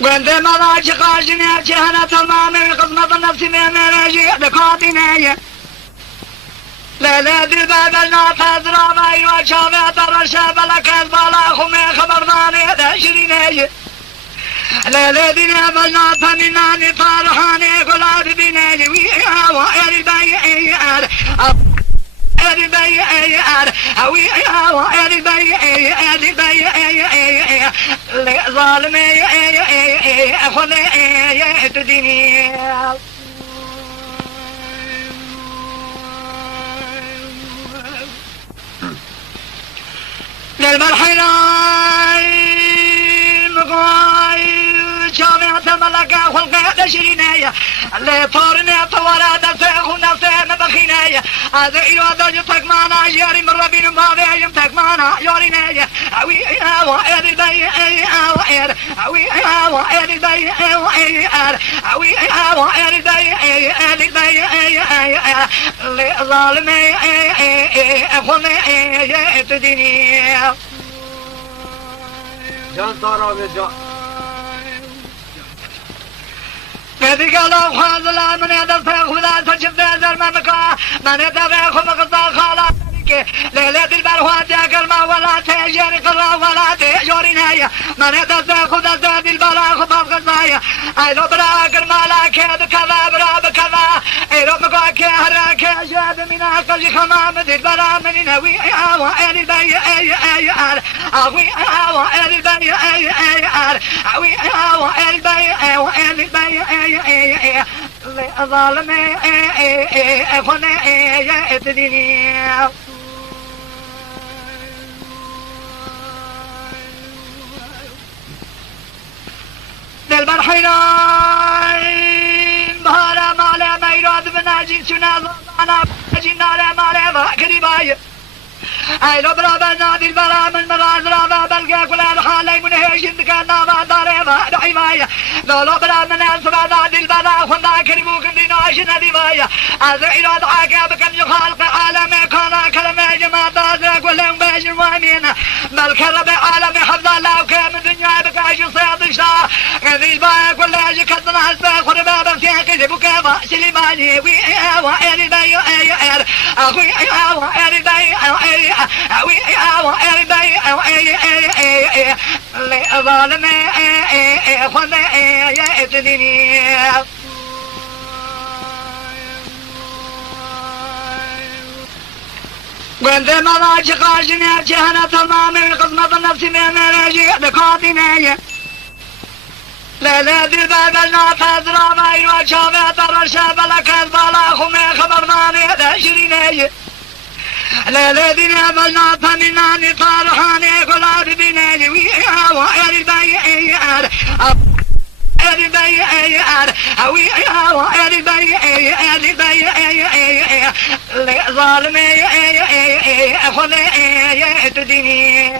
قدم راجق جنيا جهنة المامي قسمة النفس من راجي بقاطنية لا لا دي باب النافذ رامي وشافت الرشاب لك البلا خمي خبرناني داشريني لا لا دي باب النافذ مناني طارحاني قلاب بنيني ويا وائل بيئي ظالمي خذي تديني للمرحلين شامعة ملكة خلقة تشرينية اللي طورني طورا دفع ونفع نبخينية هذا إيوة جبتك معنا جاري من ربين ما بيجمتك معنا جارينية أوي وائر البي وائر أوي وائر البي وائر أوي وائر البي اللي ظالمي خلقي تديني جان طارا بجا كذي قالوا خاذلا من يدفع خذا تجب ذا منكا من يدفع خمقطا خالا ليلة البروات ياكل ما ولا تجري قرا ولا تجوري نايا من يدفع خذا ذات البلا خطاب غزايا ايلو براكر مالا كذا كذا برا بكذا ايلو مقاك هراك جاب من عقل خمام ذي البلا من نوي وائل البي اوي وائل البي اوي وائل البي وائل البي ظالمي خني تديني للمرحلين بهارا مالا ميراد بناجي سنا ظلانا جنالا مالا فاكري باي ايلو برابا نادي البلا من مراز رابا بلقى كل الحالي من هيشن كان ما داري ما دعيمايا لولو برا من انصبا نادي البلا خندا كريمو كندي ناشنا دي بايا ازرعي راد عاقب كم يخالق عالمي كانا كلمي جماعة دازرق ولهم بيجر وامينا بل كرب عالمي حفظ الله وكام الدنيا بكاش صياد الشاه كذي البايا كل اجي كتنا حسبا خربا بمسيح كذي بكافا سليماني ويا وائل البي اخوي وائل البي اوي وائل البي ظالمي خذي تديني قدم راجق جنيا جهنة المامي قسمة النفس من راجي بقاطنية لا لا دي باب النافذ رامي وشافت الرشاب لك البلا خمي خبرناني داشريني لا لا دي باب النافذ مناني طارحاني قلاب بنيني ويا وائل البي اوي وائل البي ظالمي خذي تديني